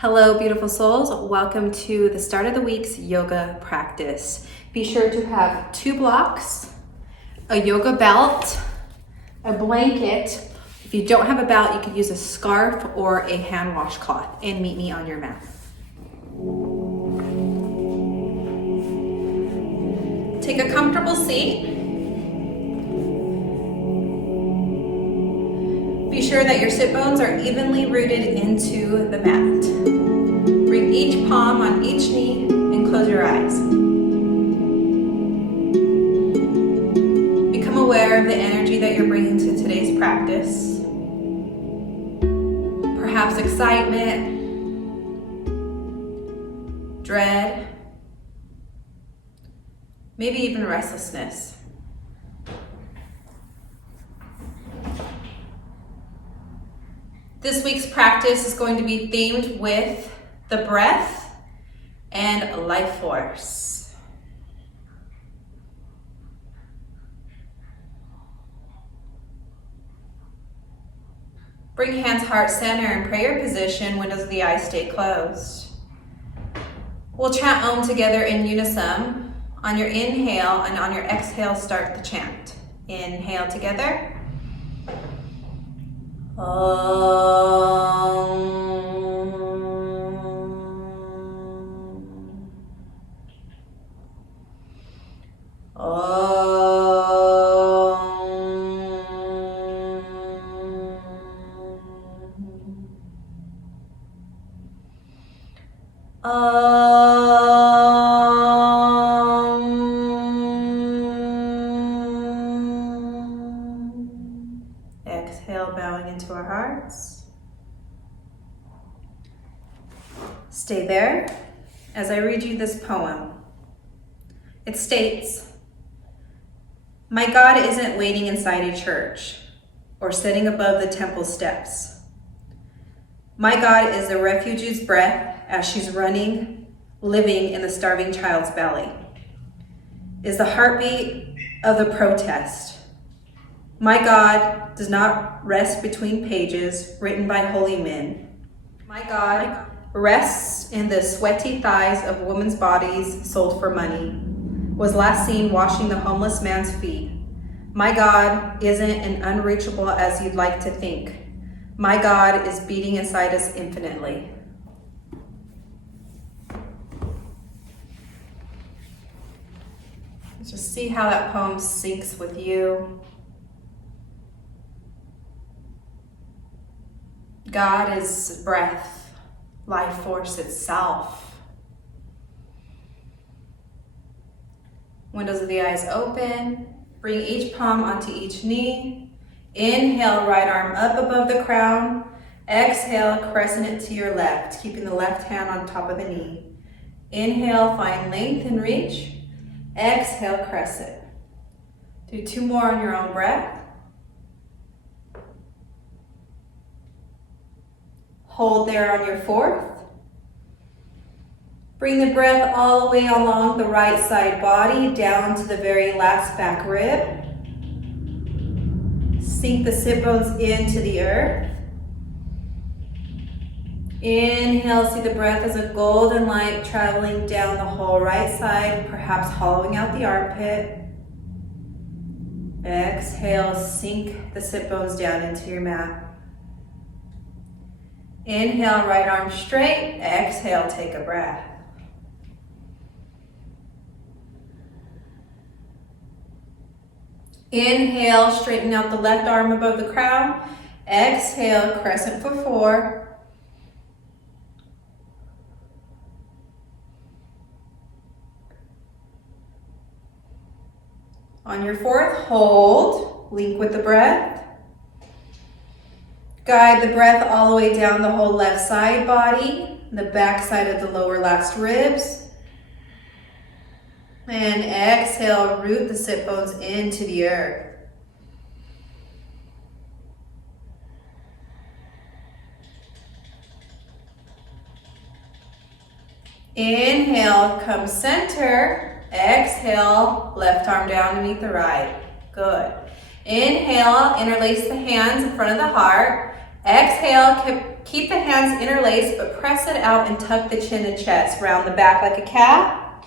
Hello, beautiful souls. Welcome to the start of the week's yoga practice. Be sure to have 2 blocks, a yoga belt, a blanket. If you don't have a belt, you could use a scarf or a hand washcloth, and meet me on your mat. Take a comfortable seat. Be sure that your sit bones are evenly rooted into the mat. Bring each palm on each knee and close your eyes. Become aware of the energy that you're bringing to today's practice. Perhaps excitement, dread, maybe even restlessness. This week's practice is going to be themed with the breath and life force. Bring hands heart center in prayer position, windows of the eyes stay closed. We'll chant Om together in unison. On your inhale and on your exhale, start the chant. Inhale together. Exhale, bowing into our hearts. Stay there as I read you this poem. It states, "My God isn't waiting inside a church or sitting above the temple steps. My God is the refugee's breath as she's running, living in the starving child's belly. Is the heartbeat of the protest. My God does not rest between pages written by holy men. My God rests in the sweaty thighs of women's bodies sold for money, was last seen washing the homeless man's feet. My God isn't as unreachable as you'd like to think. My God is beating inside us infinitely." Just see how that poem syncs with you. God is breath, life force itself. Windows of the eyes open. Bring each palm onto each knee. Inhale, right arm up above the crown. Exhale, crescent it to your left, keeping the left hand on top of the knee. Inhale, find length and reach. Exhale, crescent. Do 2 more on your own breath. Hold there on your 4th. Bring the breath all the way along the right side body, down to the very last back rib. Sink the sit bones into the earth. Inhale, see the breath as a golden light traveling down the whole right side, perhaps hollowing out the armpit. Exhale, sink the sit bones down into your mat. Inhale, right arm straight. Exhale, take a breath. Inhale, straighten out the left arm above the crown. Exhale, crescent for 4. On your 4th, hold, link with the breath. Guide the breath all the way down the whole left side body, the back side of the lower last ribs. And exhale, root the sit bones into the earth. Inhale, come center. Exhale, left arm down to meet the right. Good. Inhale, interlace the hands in front of the heart. Exhale, keep the hands interlaced, but press it out and tuck the chin and chest. Round the back like a cat.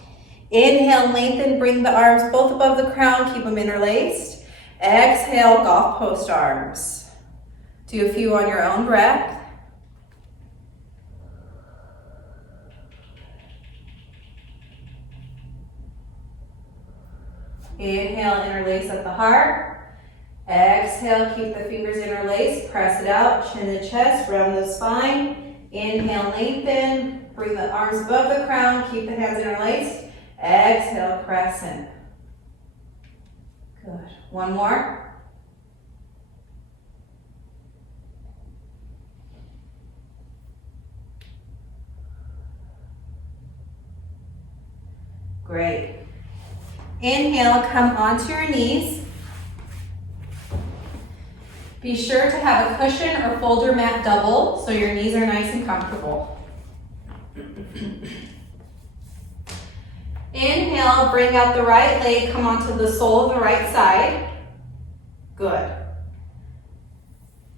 Inhale, lengthen, bring the arms both above the crown, keep them interlaced. Exhale, golf post arms. Do a few on your own breath. Inhale, interlace at the heart. Exhale, keep the fingers interlaced, press it out, chin to chest, round the spine. Inhale, lengthen, bring the arms above the crown, keep the hands interlaced. Exhale, crescent. Good. One more. Great. Inhale, come onto your knees. Be sure to have a cushion or folder mat double so your knees are nice and comfortable. Inhale, bring out the right leg, come onto the sole of the right side. Good.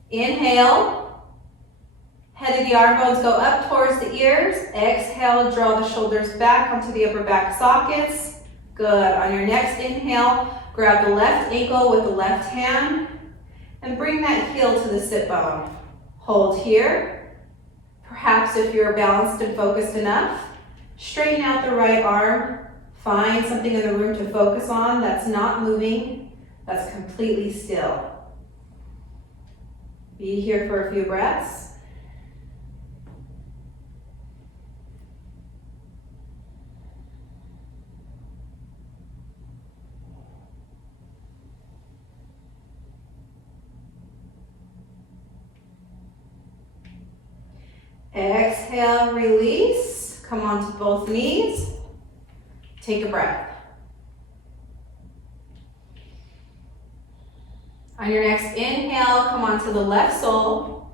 Inhale, head of the arm bones go up towards the ears. Exhale, draw the shoulders back onto the upper back sockets. Good. On your next inhale, grab the left ankle with the left hand and bring that heel to the sit bone. Hold here. Perhaps if you're balanced and focused enough, straighten out the right arm. Find something in the room to focus on that's not moving, that's completely still. Be here for a few breaths. Exhale, release. Come onto both knees. Take a breath. On your next inhale, come onto the left sole.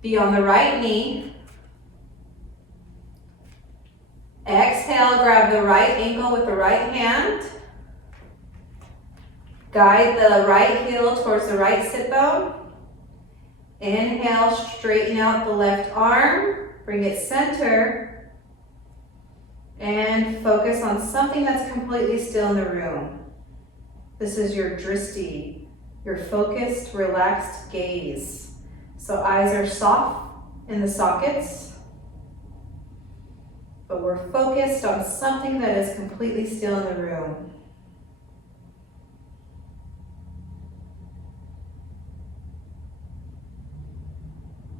Be on the right knee. Exhale, grab the right ankle with the right hand. Guide the right heel towards the right sit bone. Inhale, straighten out the left arm, bring it center, and focus on something that's completely still in the room. This is your drishti, your focused, relaxed gaze. So eyes are soft in the sockets, but we're focused on something that is completely still in the room.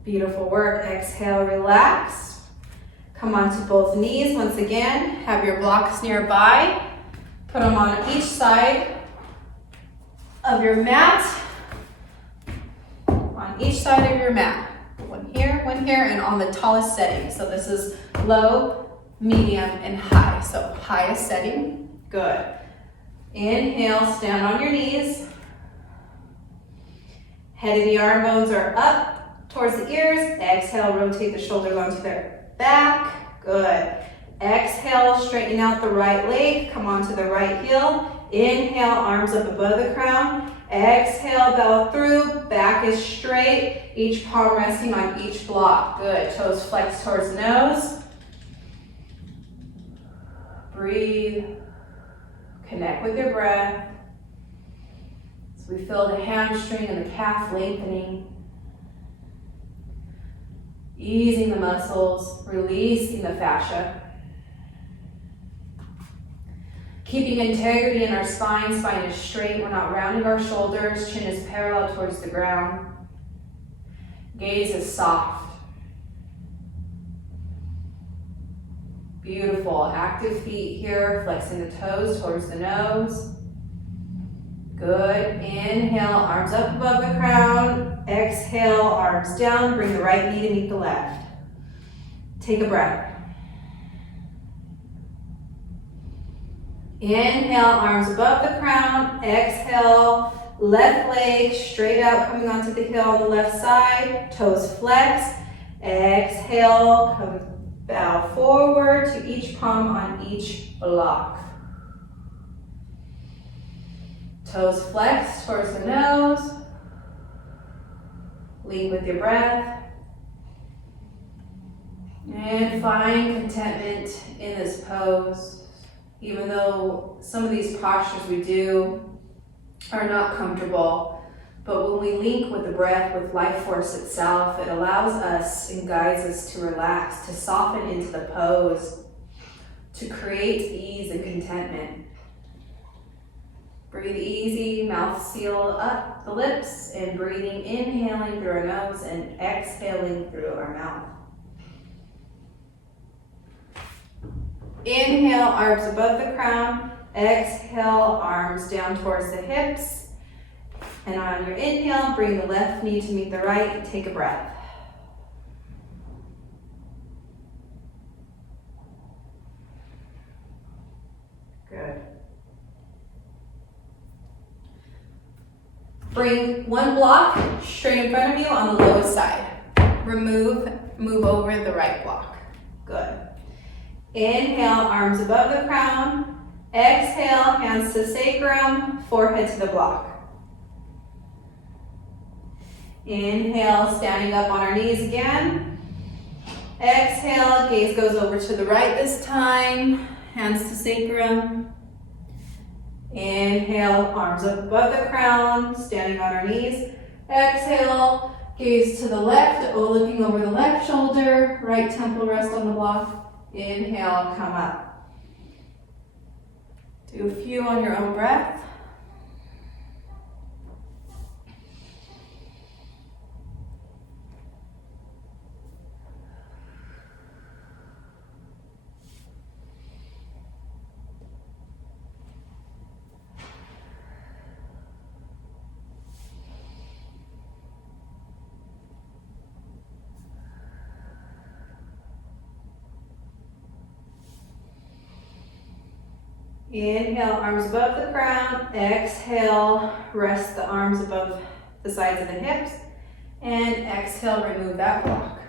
Beautiful work. Exhale, relax. Come onto both knees once again. Have your blocks nearby. Put them on each side of your mat. On each side of your mat. One here, and on the tallest setting. So this is low, medium, and high. So highest setting. Good. Inhale, stand on your knees. Head of the arm bones are up towards the ears. Exhale, rotate the shoulders onto their back. Good. Exhale, straighten out the right leg. Come onto the right heel. Inhale, arms up above the crown. Exhale, bow through. Back is straight. Each palm resting on each block. Good. Toes flex towards the nose. Breathe. Connect with your breath. So we feel the hamstring and the calf lengthening. Easing the muscles, releasing the fascia. Keeping integrity in our spine. Spine is straight. We're not rounding our shoulders. Chin is parallel towards the ground. Gaze is soft. Beautiful. Active feet here. Flexing the toes towards the nose. Good. Inhale, arms up above the crown. Exhale, arms down. Bring the right knee to meet the left. Take a breath. Inhale, arms above the crown. Exhale, left leg straight out, coming onto the heel on the left side. Toes flex. Exhale, come bow forward to each palm on each block. Toes flex towards the nose. Lead with your breath. And find contentment in this pose. Even though some of these postures we do are not comfortable, but when we link with the breath, with life force itself, it allows us and guides us to relax, to soften into the pose, to create ease and contentment. Breathe easy, mouth seal up the lips, and breathing, inhaling through our nose and exhaling through our mouth. Inhale, arms above the crown. Exhale, arms down towards the hips. And on your inhale, bring the left knee to meet the right and take a breath. Good. Bring one block straight in front of you on the lowest side. Move over the right block. Good. Inhale, arms above the crown. Exhale, hands to sacrum, forehead to the block. Inhale, standing up on our knees again. Exhale, gaze goes over to the right this time. Hands to sacrum. Inhale, arms up above the crown, standing on our knees. Exhale, gaze to the left, looking over the left shoulder, right temple rest on the block. Inhale, come up. Do a few on your own breath. Inhale, arms above the crown. Exhale, rest the arms above the sides of the hips. And exhale, remove that block.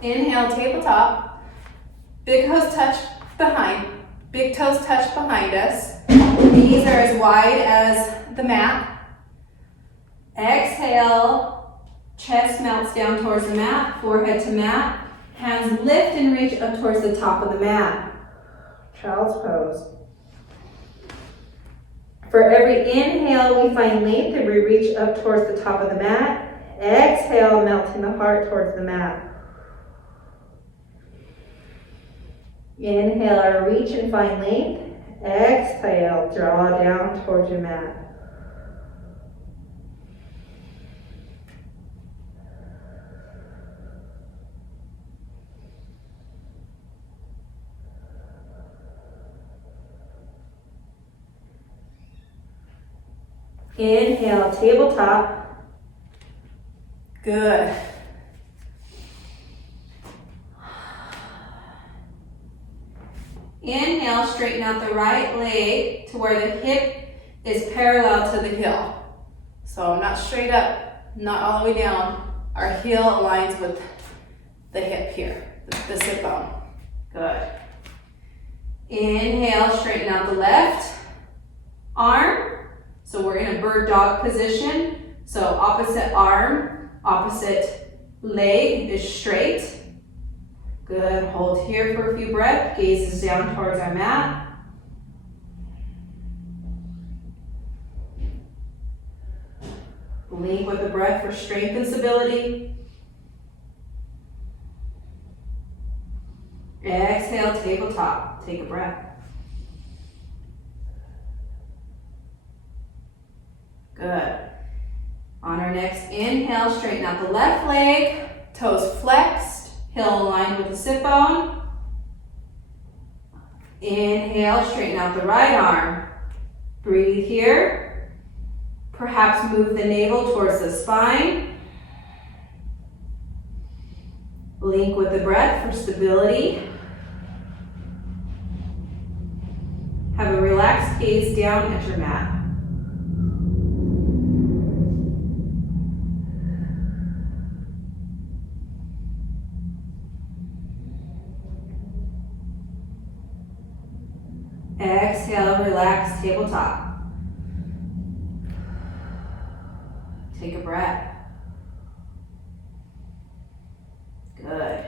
Inhale, tabletop. Big toes touch behind us. Knees are as wide as the mat. Exhale, chest melts down towards the mat, forehead to mat. Hands lift and reach up towards the top of the mat. Child's pose. For every inhale, we find length and we reach up towards the top of the mat. Exhale, melting the heart towards the mat. Inhale, reach and find length. Exhale, draw down towards your mat. Inhale, tabletop. Good. Inhale, straighten out the right leg to where the hip is parallel to the heel. So not straight up, not all the way down. Our heel aligns with the hip here, the sit bone. Good. Inhale, straighten out the left arm. So we're in a bird dog position. So opposite arm, opposite leg is straight. Good, hold here for a few breaths. Gaze is down towards our mat. Link with the breath for strength and stability. Exhale, tabletop. Take a breath. Good. On our next inhale, straighten out the left leg, toes flexed, heel aligned with the sit bone. Inhale, straighten out the right arm. Breathe here. Perhaps move the navel towards the spine. Link with the breath for stability. Have a relaxed gaze down at your mat. Exhale, relax, tabletop. Take a breath. Good.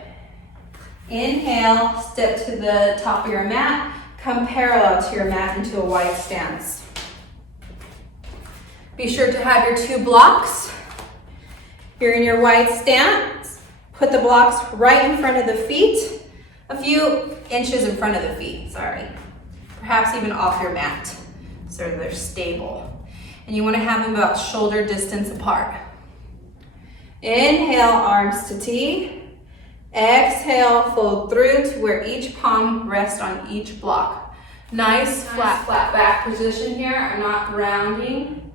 Inhale, step to the top of your mat. Come parallel to your mat into a wide stance. Be sure to have your 2 blocks. You're in your wide stance. Put the blocks right in front of the feet, a few inches in front of the feet, perhaps even off your mat, so they're stable. And you want to have them about shoulder distance apart. Inhale, arms to T. Exhale, fold through to where each palm rests on each block. Nice flat back position here. I'm not rounding.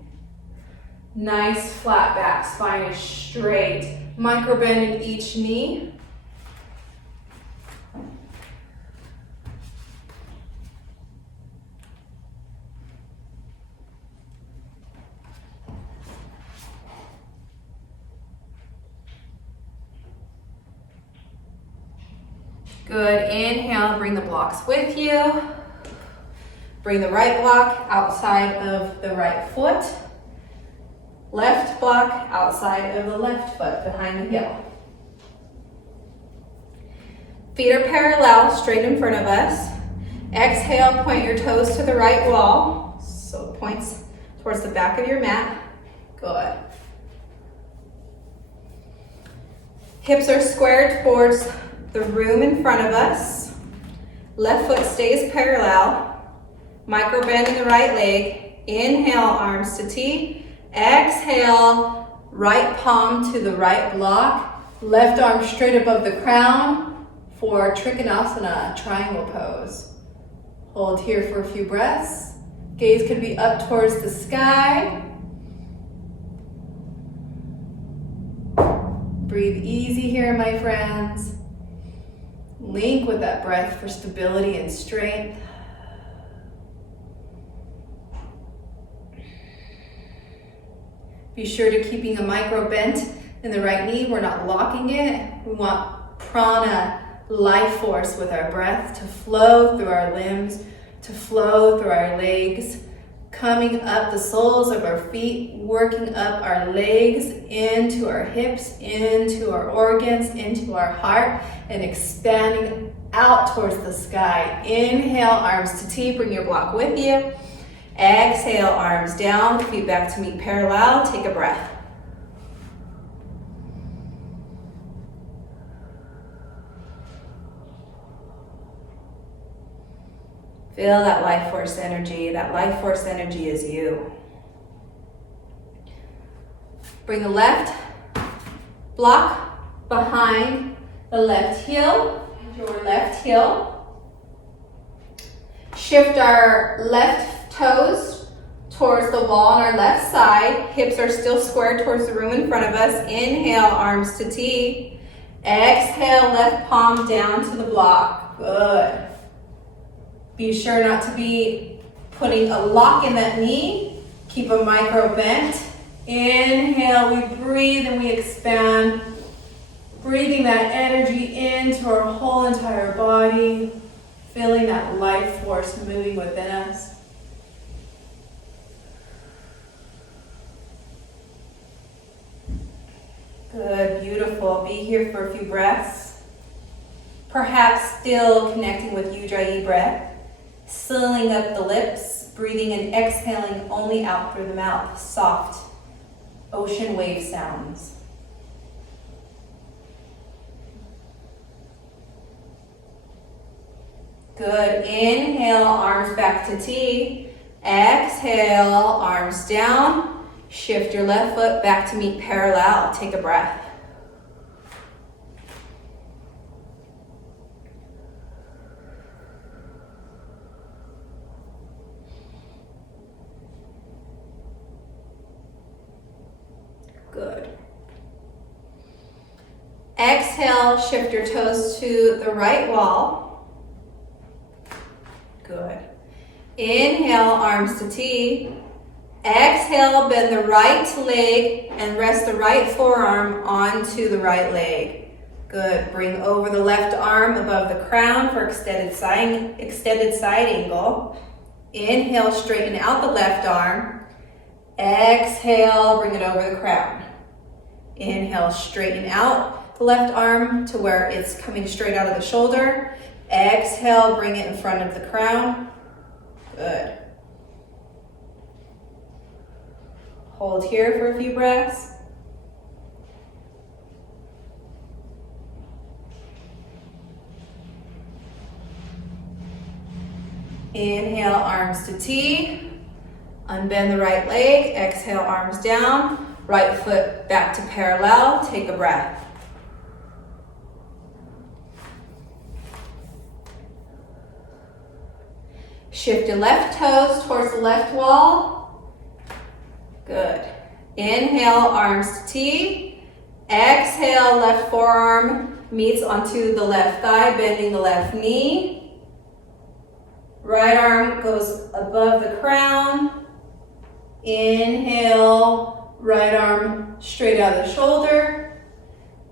Nice flat back, spine is straight. Micro bend in each knee. Good, inhale, bring the blocks with you. Bring the right block outside of the right foot. Left block outside of the left foot behind the heel. Feet are parallel, straight in front of us. Exhale, point your toes to the right wall. So it points towards the back of your mat. Good. Hips are squared towards the room in front of us. Left foot stays parallel. Micro bend in the right leg. Inhale, arms to T. Exhale, right palm to the right block. Left arm straight above the crown for Trikonasana, triangle pose. Hold here for a few breaths. Gaze could be up towards the sky. Breathe easy here, my friends. Link with that breath for stability and strength. Be sure to keeping a micro bend in the right knee. We're not locking it. We want prana, life force with our breath to flow through our limbs, to flow through our legs, coming up the soles of our feet, working up our legs into our hips, into our organs, into our heart, and expanding out towards the sky. Inhale, arms to T, bring your block with you. Exhale, arms down, feet back to meet parallel. Take a breath. Feel that life force energy. That life force energy is you. Bring the left block behind the left heel, your left heel. Shift our left toes towards the wall on our left side. Hips are still squared towards the room in front of us. Inhale, arms to T. Exhale, left palm down to the block. Good. Be sure not to be putting a lock in that knee. Keep a micro bend. Inhale, we breathe and we expand. Breathing that energy into our whole entire body. Feeling that life force moving within us. Good, beautiful. Be here for a few breaths. Perhaps still connecting with Ujjayi breath. Sealing up the lips, breathing and exhaling only out through the mouth. Soft ocean wave sounds. Good. Inhale, arms back to T. Exhale, arms down. Shift your left foot back to meet parallel. Take a breath. Good. Exhale, shift your toes to the right wall. Good. Inhale, arms to T. Exhale, bend the right leg and rest the right forearm onto the right leg. Good. Bring over the left arm above the crown for extended side angle. Inhale, straighten out the left arm. Exhale, bring it over the crown. Inhale, straighten out the left arm to where it's coming straight out of the shoulder. Exhale, bring it in front of the crown. Good. Hold here for a few breaths. Inhale, arms to T. Unbend the right leg. Exhale, arms down. Right foot back to parallel. Take a breath. Shift your left toes towards the left wall. Good. Inhale, arms to T. Exhale, left forearm meets onto the left thigh, bending the left knee. Right arm goes above the crown. Inhale, right arm straight out of the shoulder.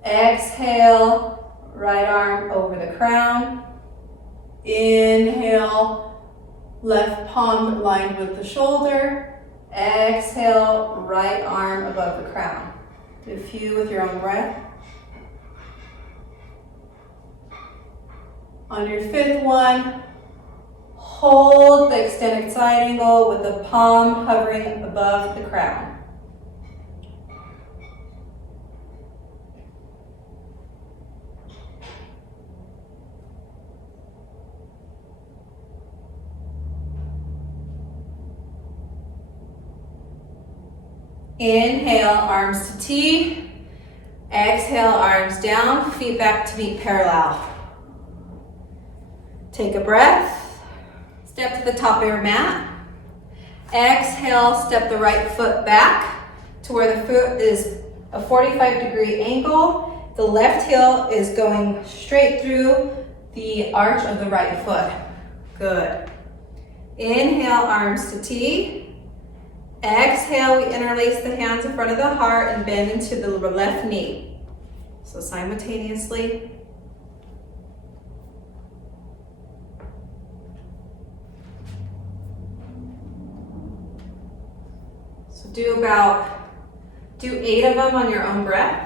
Exhale, right arm over the crown. Inhale, left palm lined with the shoulder. Exhale, right arm above the crown. Do a few with your own breath. On your fifth one, hold the extended side angle with the palm hovering above the crown. Inhale, arms to T. Exhale, arms down, feet back to meet parallel. Take a breath. Step to the top of your mat. Exhale, step the right foot back to where the foot is a 45-degree angle. The left heel is going straight through the arch of the right foot. Good. Inhale, arms to T. Exhale, we interlace the hands in front of the heart and bend into the left knee. So simultaneously. So do 8 of them on your own breath.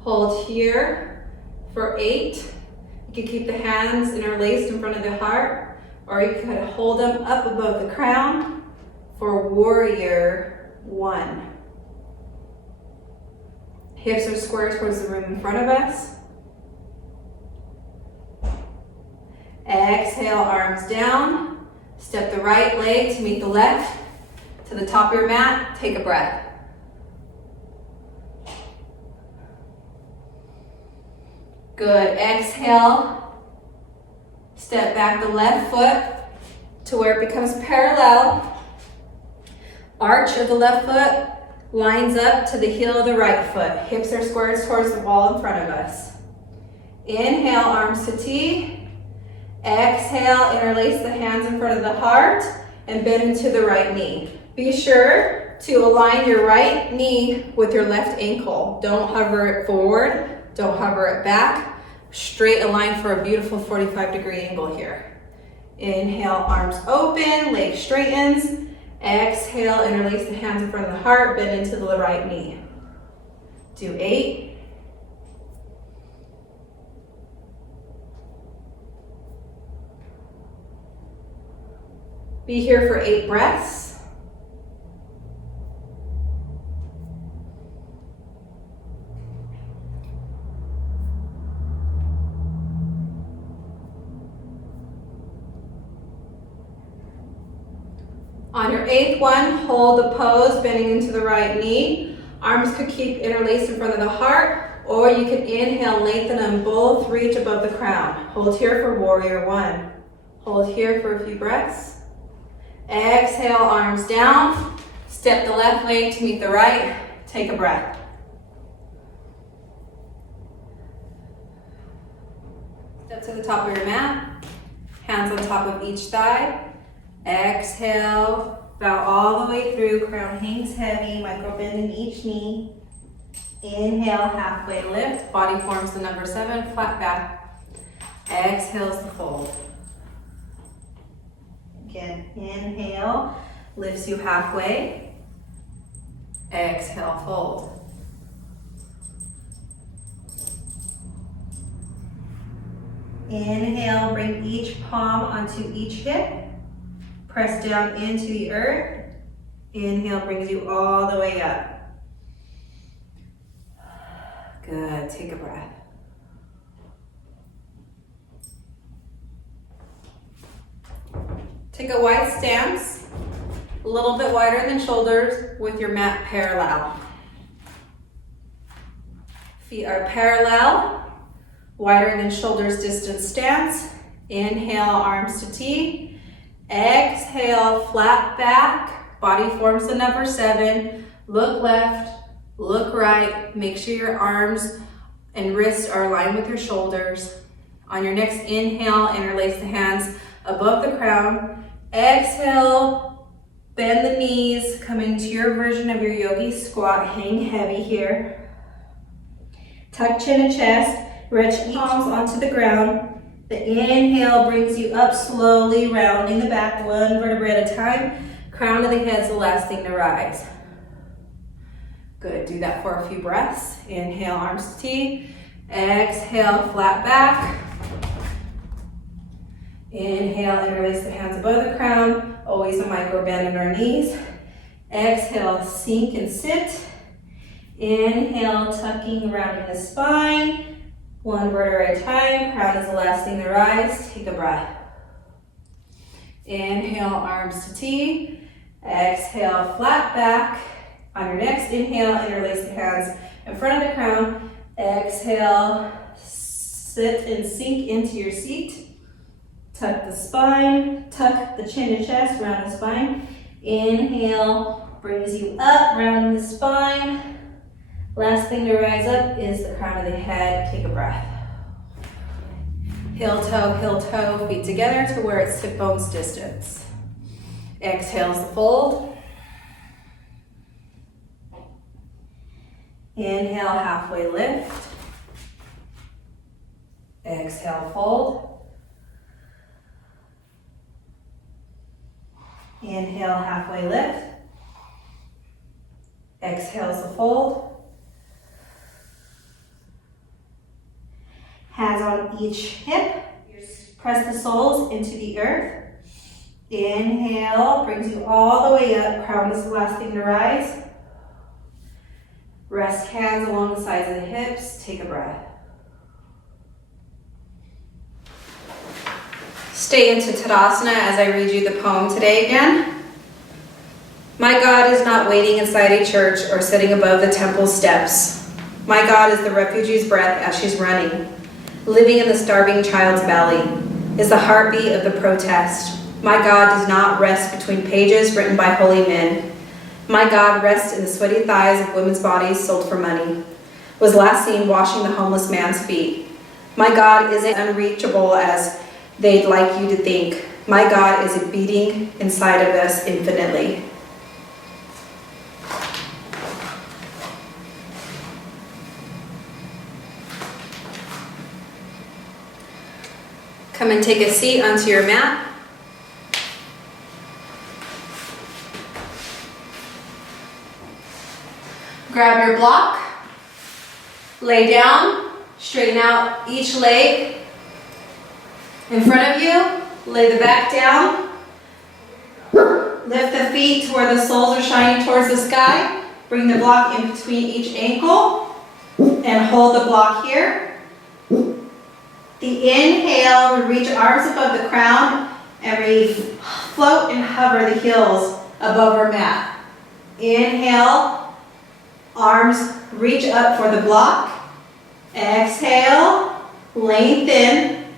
Hold here for 8. You can keep the hands interlaced in front of the heart, or you could hold them up above the crown for warrior 1. Hips are square towards the room in front of us. Exhale, arms down. Step the right leg to meet the left to the top of your mat. Take a breath. Good. Exhale. Step back the left foot to where it becomes parallel. Arch of the left foot lines up to the heel of the right foot. Hips are squared towards the wall in front of us. Inhale, arms to T. Exhale, interlace the hands in front of the heart and bend into the right knee. Be sure to align your right knee with your left ankle. Don't hover it forward. Don't hover it back. Straight align for a beautiful 45-degree angle here. Inhale, arms open, leg straightens. Exhale, interlace the hands in front of the heart, bend into the right knee. Do 8. Be here for 8 breaths. On your 8th one, hold the pose, bending into the right knee. Arms could keep interlaced in front of the heart, or you can inhale, lengthen them both, reach above the crown. Hold here for warrior 1. Hold here for a few breaths. Exhale, arms down. Step the left leg to meet the right. Take a breath. Step to the top of your mat. Hands on top of each thigh. Exhale, Bow all the way through, crown hangs heavy, micro bend in each knee. Inhale, halfway lift, body forms the number 7, flat back. Exhales the fold. Again, inhale, lifts you halfway. Exhale, fold. Inhale, bring each palm onto each hip. Press down into the earth. Inhale brings you all the way up. Good, take a breath. Take a wide stance, a little bit wider than shoulders with your mat parallel. Feet are parallel, wider than shoulders distance stance. Inhale, arms to T. Exhale, flat back, body forms the number 7. Look left, look right. Make sure your arms and wrists are aligned with your shoulders. On your next inhale, interlace the hands above the crown. Exhale, bend the knees, come into your version of your yogi squat. Hang heavy here. Tuck chin and chest, reach palms onto the ground. The inhale brings you up slowly, rounding the back one vertebra at a time. Crown of the head's the last thing to rise. Good, do that for a few breaths. Inhale, arms to T. Exhale, flat back. Inhale, interlace the hands above the crown. Always a micro bend in our knees. Exhale, sink and sit. Inhale, tucking, rounding the spine. One vertebra at a time. Crown is the last thing to rise. Take a breath. Inhale, arms to T. Exhale, flat back. On your next inhale, interlace the hands in front of the crown. Exhale, sit and sink into your seat. Tuck the spine, tuck the chin and chest, round the spine. Inhale, brings you up, rounding the spine. Last thing to rise up is the crown of the head. Take a breath. Heel toe, feet together to where it's hip bones distance. Exhales the fold. Inhale, halfway lift. Exhale, fold. Inhale, halfway lift. Exhales the fold. Hands on each hip. Press the soles into the earth. Inhale, brings you all the way up. Crown is the last thing to rise. Rest hands along the sides of the hips. Take a breath. Stay into Tadasana as I read you the poem today again. My God is not waiting inside a church or sitting above the temple steps. My God is the refugee's breath as she's running. Living in the starving child's belly is the heartbeat of the protest. My God does not rest between pages written by holy men. My God rests in the sweaty thighs of women's bodies sold for money. Was last seen washing the homeless man's feet. My God isn't unreachable as they'd like you to think. My God is beating inside of us infinitely. Come and take a seat onto your mat. Grab your block. Lay down. Straighten out each leg in front of you. Lay the back down. Lift the feet to where the soles are shining towards the sky. Bring the block in between each ankle and hold the block here. The inhale, we reach arms above the crown and we float and hover the heels above our mat. Inhale, arms reach up for the block. Exhale, lengthen.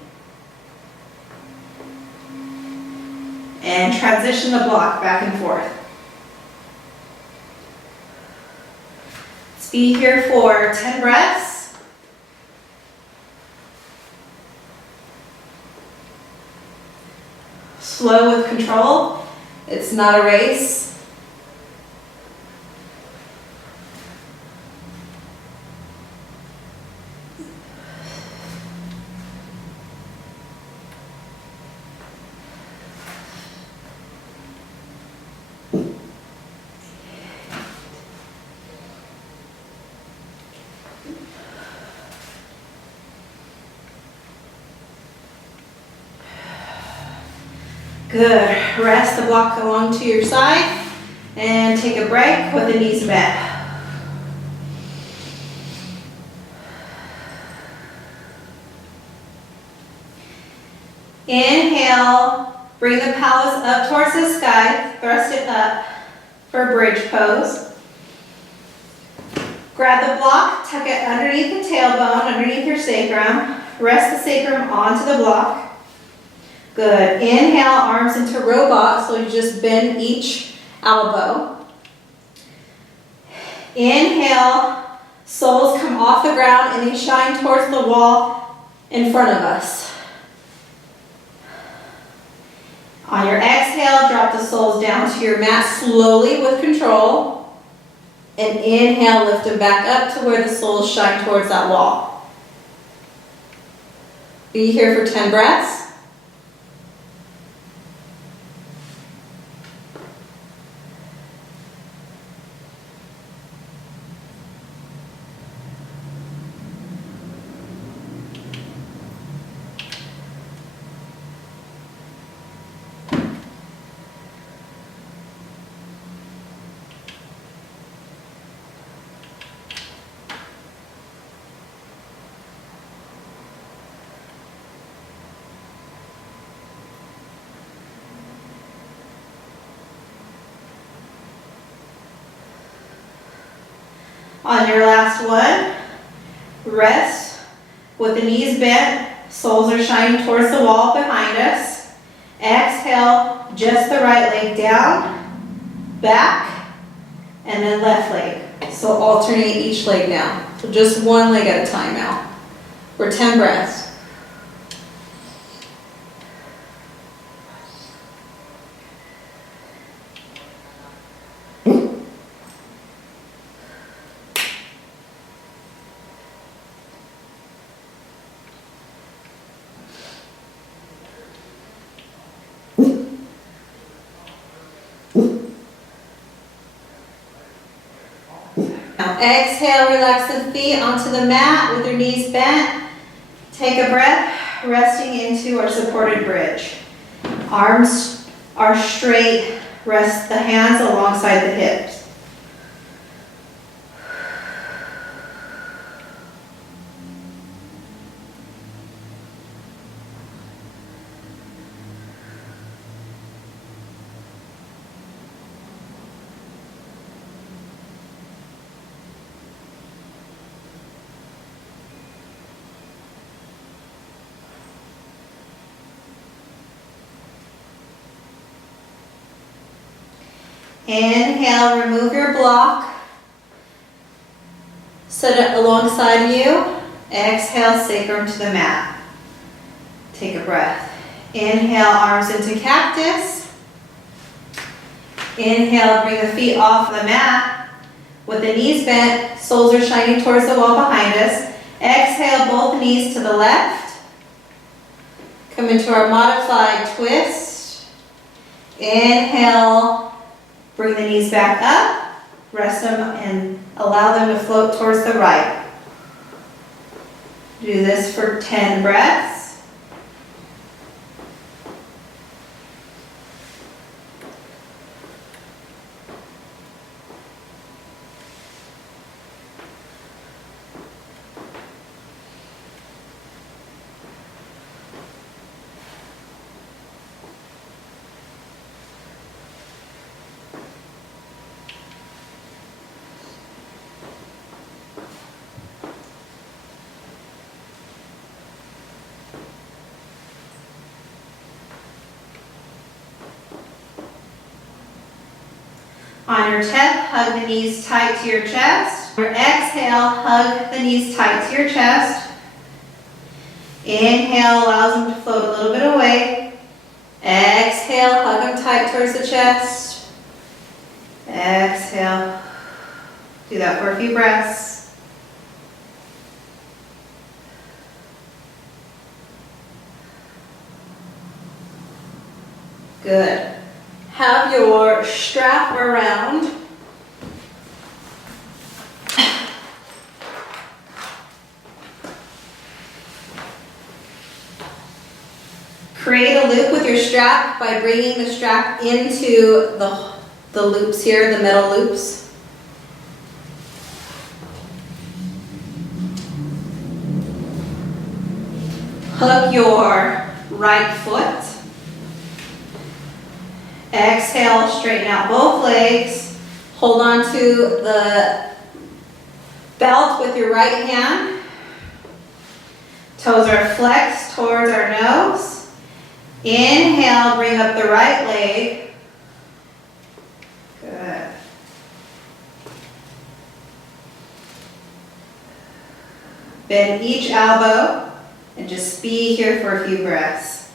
And transition the block back and forth. Let's be here for 10 breaths. Slow with control. It's not a race. Good. Rest the block along to your side and take a break with the knees bent. Inhale, bring the pelvis up towards the sky, thrust it up for bridge pose. Grab the block, tuck it underneath the tailbone, underneath your sacrum. Rest the sacrum onto the block. Good. Inhale, arms into robot, so you just bend each elbow. Inhale, soles come off the ground and they shine towards the wall in front of us. On your exhale, drop the soles down to your mat slowly with control. And inhale, lift them back up to where the soles shine towards that wall. Be here for 10 breaths. On your last one, rest with the knees bent, soles are shining towards the wall behind us. Exhale, just the right leg down, back, and then left leg. So alternate each leg now. So just one leg at a time now. For 10 breaths. Now exhale, relax the feet onto the mat with your knees bent. Take a breath, resting into our supported bridge. Arms are straight, rest the hands alongside the hips. Inhale, remove your block. Set it alongside you. Exhale, sacrum to the mat. Take a breath. Inhale, arms into cactus. Inhale, bring the feet off the mat. With the knees bent, soles are shining towards the wall behind us. Exhale, both knees to the left. Come into our modified twist. Inhale. Bring the knees back up, rest them and allow them to float towards the right. Do this for 10 breaths. On your 10th, hug the knees tight to your chest. Your exhale, hug the knees tight to your chest. Inhale allows them to float a little bit away. Exhale, hug them tight towards the chest. Exhale. Do that for a few breaths. Good. Have your strap around. Create a loop with your strap by bringing the strap into the loops here, the metal loops. Hook your right foot. Exhale, straighten out both legs. Hold on to the belt with your right hand. Toes are flexed towards our nose. Inhale, bring up the right leg. Good. Bend each elbow and just be here for a few breaths.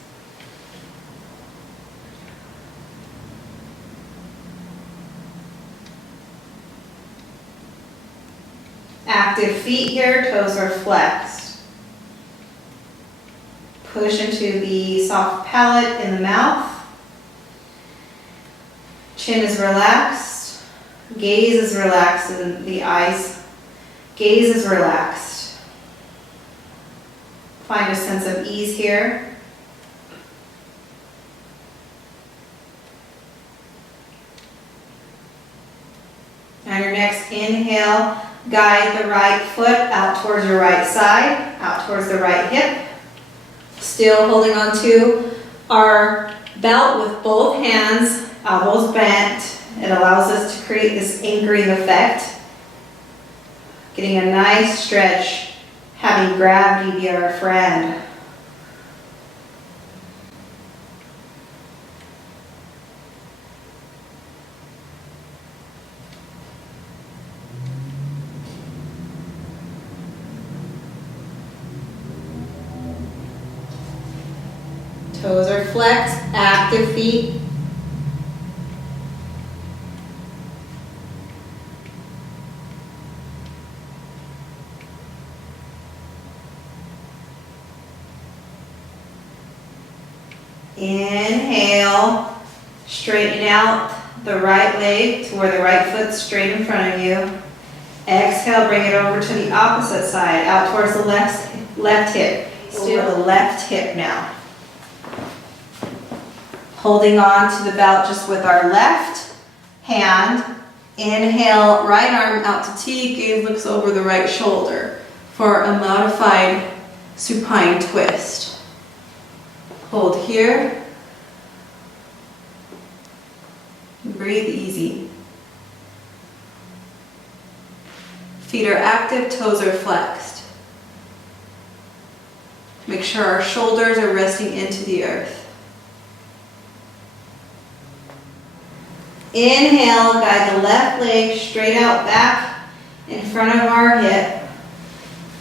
Active feet here, toes are flexed. Push into the soft palate in the mouth. Chin is relaxed. Gaze is relaxed in the eyes. Gaze is relaxed. Find a sense of ease here. On your next inhale, guide the right foot out towards your right side, out towards the right hip. Still holding on to our belt with both hands, elbows bent. It allows us to create this anchoring effect. Getting a nice stretch, having gravity be our friend. Toes are flexed, active feet. Inhale, straighten out the right leg to where the right foot's straight in front of you. Exhale, bring it over to the opposite side, out towards the left hip. Still the left hip now. Holding on to the belt just with our left hand. Inhale, right arm out to T, gaze looks over the right shoulder for a modified supine twist. Hold here. Breathe easy. Feet are active, toes are flexed. Make sure our shoulders are resting into the earth. Inhale, guide the left leg straight out back in front of our hip.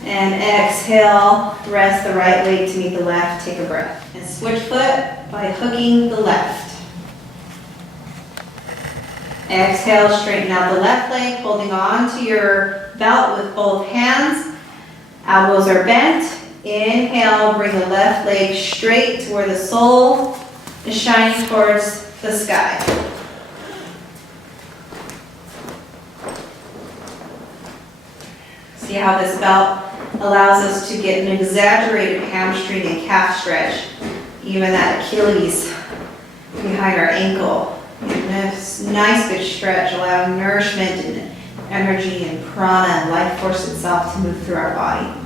And exhale, rest the right leg to meet the left. Take a breath. And switch foot by hooking the left. Exhale, straighten out the left leg, holding on to your belt with both hands. Elbows are bent. Inhale, bring the left leg straight to where the sole is shining towards the sky. See how this belt allows us to get an exaggerated hamstring and calf stretch, even that Achilles behind our ankle. This nice good stretch, allowing nourishment and energy and prana and life force itself to move through our body.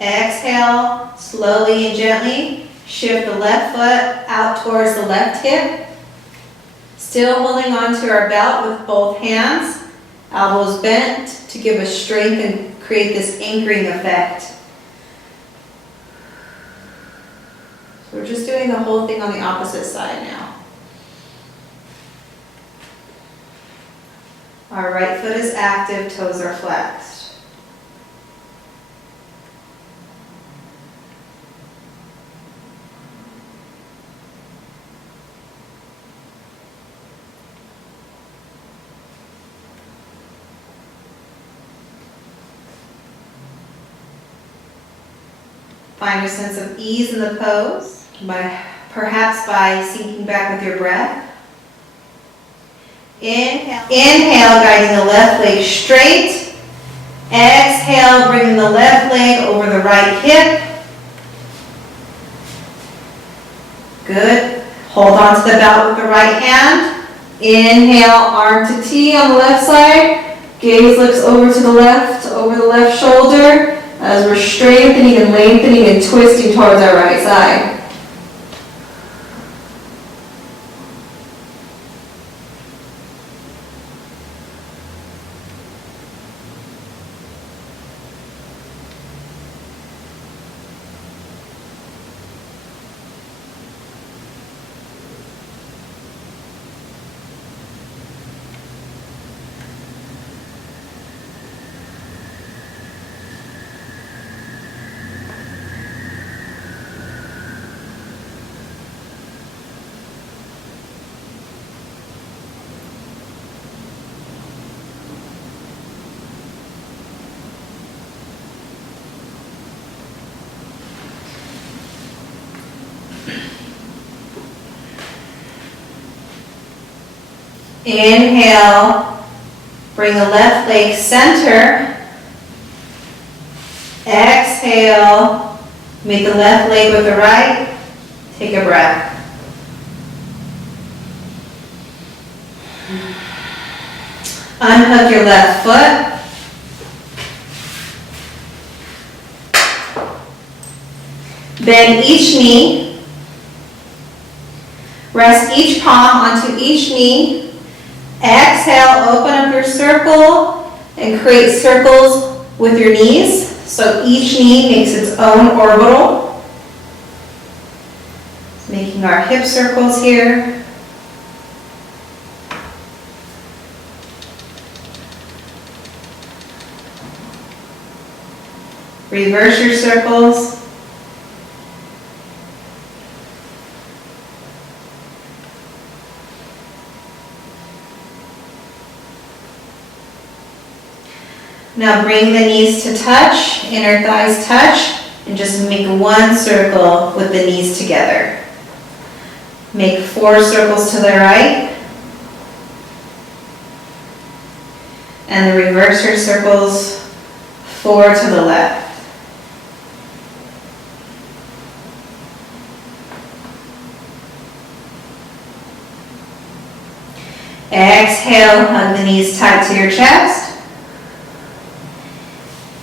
Exhale, slowly and gently, shift the left foot out towards the left hip. Still holding on to our belt with both hands. Elbows bent to give us strength and create this anchoring effect. So we're just doing the whole thing on the opposite side now. Our right foot is active, toes are flexed. Find a sense of ease in the pose, perhaps by sinking back with your breath. Inhale, guiding the left leg straight. Exhale, bringing the left leg over the right hip. Good. Hold on to the belt with the right hand. Inhale, arm to T on the left side. Gaze looks over to the left, over the left shoulder, as we're strengthening and lengthening and twisting towards our right side. Inhale, bring the left leg center. Exhale, meet the left leg with the right. Take a breath. Unhook your left foot. Bend each knee. Rest each palm onto each knee. Exhale, open up your circle and create circles with your knees. So each knee makes its own orbital. Making our hip circles here. Reverse your circles. Now bring the knees to touch, inner thighs touch, and just make one circle with the knees together. Make 4 circles to the right. And reverse your circles, 4 to the left. Exhale, hug the knees tight to your chest.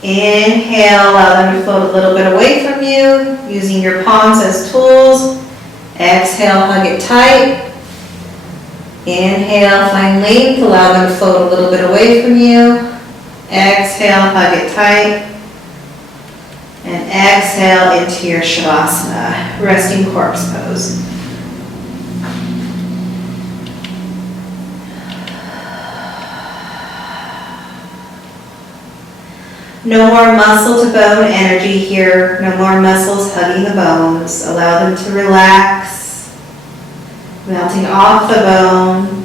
Inhale, allow them to float a little bit away from you, using your palms as tools. Exhale, hug it tight. Inhale, find length, allow them to float a little bit away from you. Exhale, hug it tight. And exhale into your Shavasana, resting corpse pose. No more muscle to bone energy here. No more muscles hugging the bones. Allow them to relax, melting off the bone.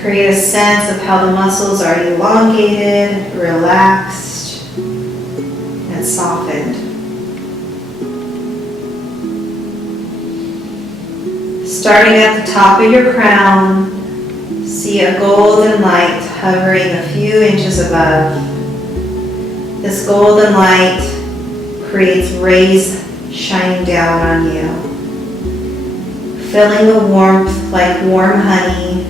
Create a sense of how the muscles are elongated, relaxed, and softened. Starting at the top of your crown, see a golden light hovering a few inches above. This golden light creates rays shining down on you, filling the warmth like warm honey,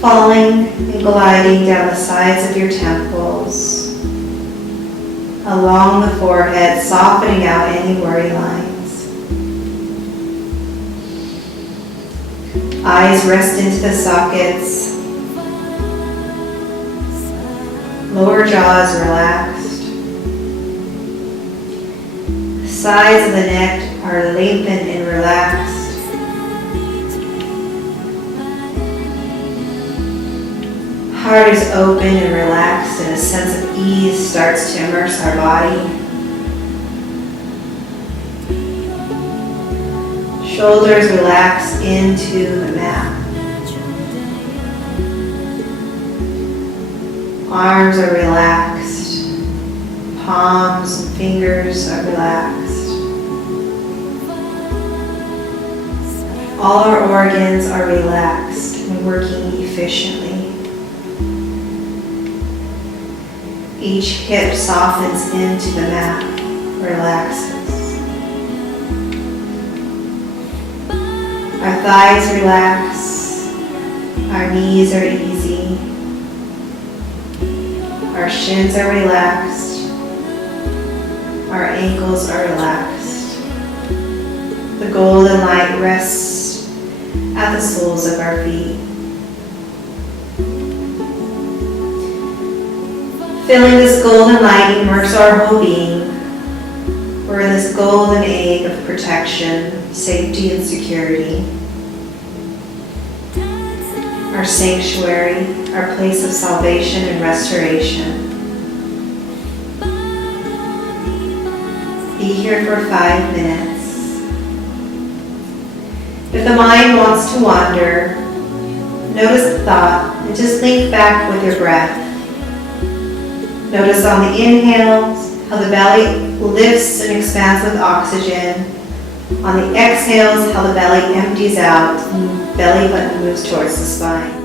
falling and gliding down the sides of your temples, along the forehead, softening out any worry lines. Eyes rest into the sockets. Lower jaw is relaxed. The sides of the neck are lengthened and relaxed. Heart is open and relaxed, and a sense of ease starts to immerse our body. Shoulders relax into the mat. Arms are relaxed. Palms and fingers are relaxed. All our organs are relaxed and working efficiently. Each hip softens into the mat, relaxes. Our thighs relax. Our knees are easy. Our shins are relaxed. Our ankles are relaxed. The golden light rests at the soles of our feet. Feeling this golden light immerse our whole being. We're in this golden egg of protection, safety, and security. Our sanctuary, our place of salvation and restoration. Be here for 5 minutes. If the mind wants to wander, notice the thought and just link back with your breath. Notice on the inhales how the belly lifts and expands with oxygen. On the exhales, how the belly empties out and belly button moves towards the spine.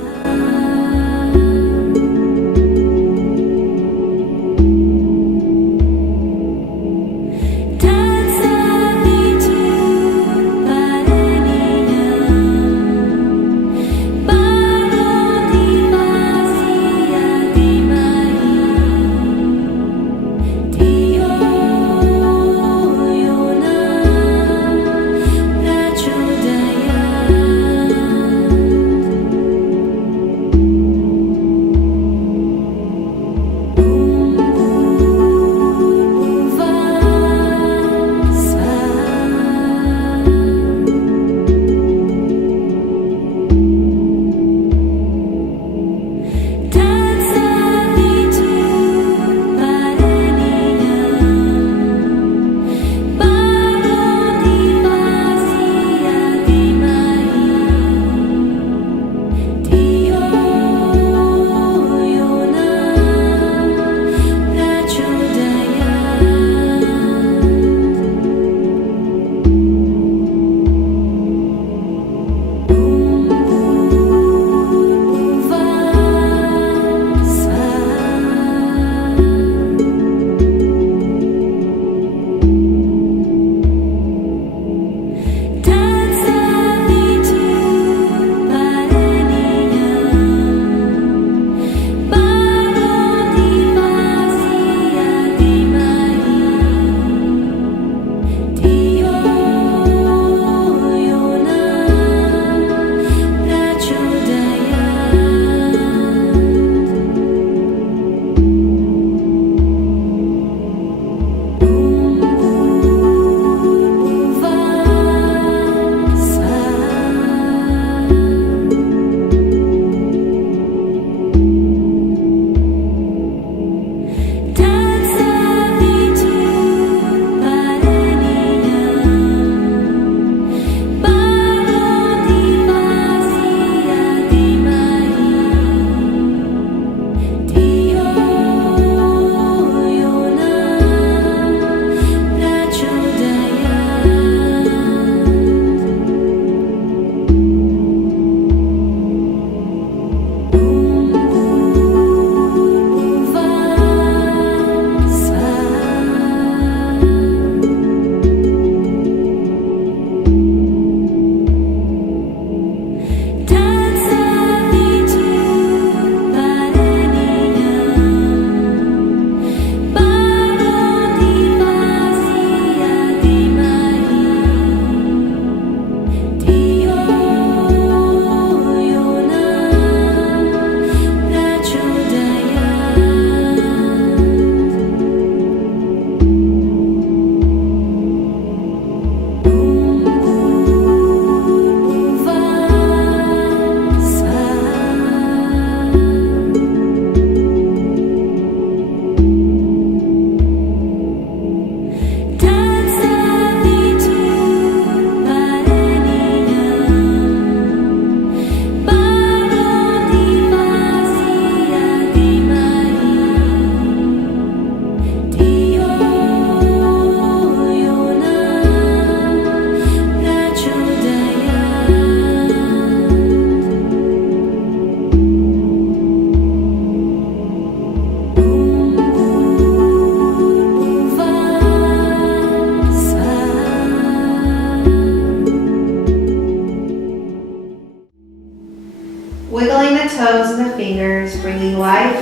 toes and the fingers, bringing life,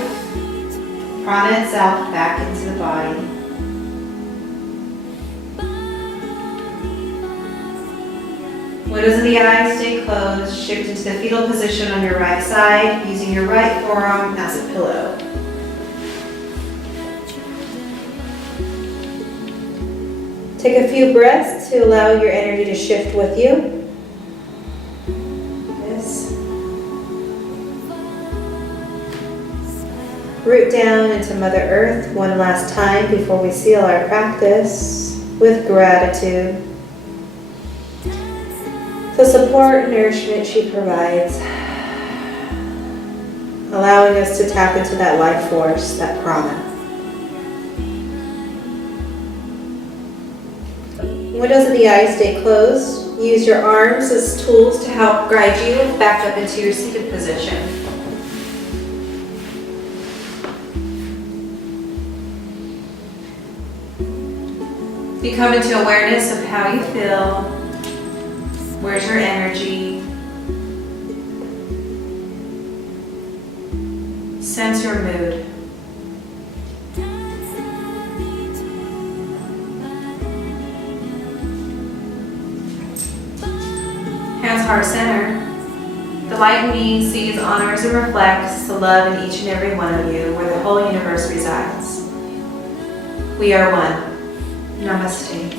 prana itself, back into the body. Windows of the eyes stay closed. Shift into the fetal position on your right side, using your right forearm as a pillow. Take a few breaths to allow your energy to shift with you. Yes. Root down into Mother Earth one last time before we seal our practice with gratitude. The support and nourishment she provides, allowing us to tap into that life force, that prana. Windows of the eyes stay closed. Use your arms as tools to help guide you back up into your seated position. You come into awareness of how you feel. Where's your energy? Sense your mood. Hands heart center. The light in me sees, honors, and reflects the love in each and every one of you, where the whole universe resides. We are one. Namaste.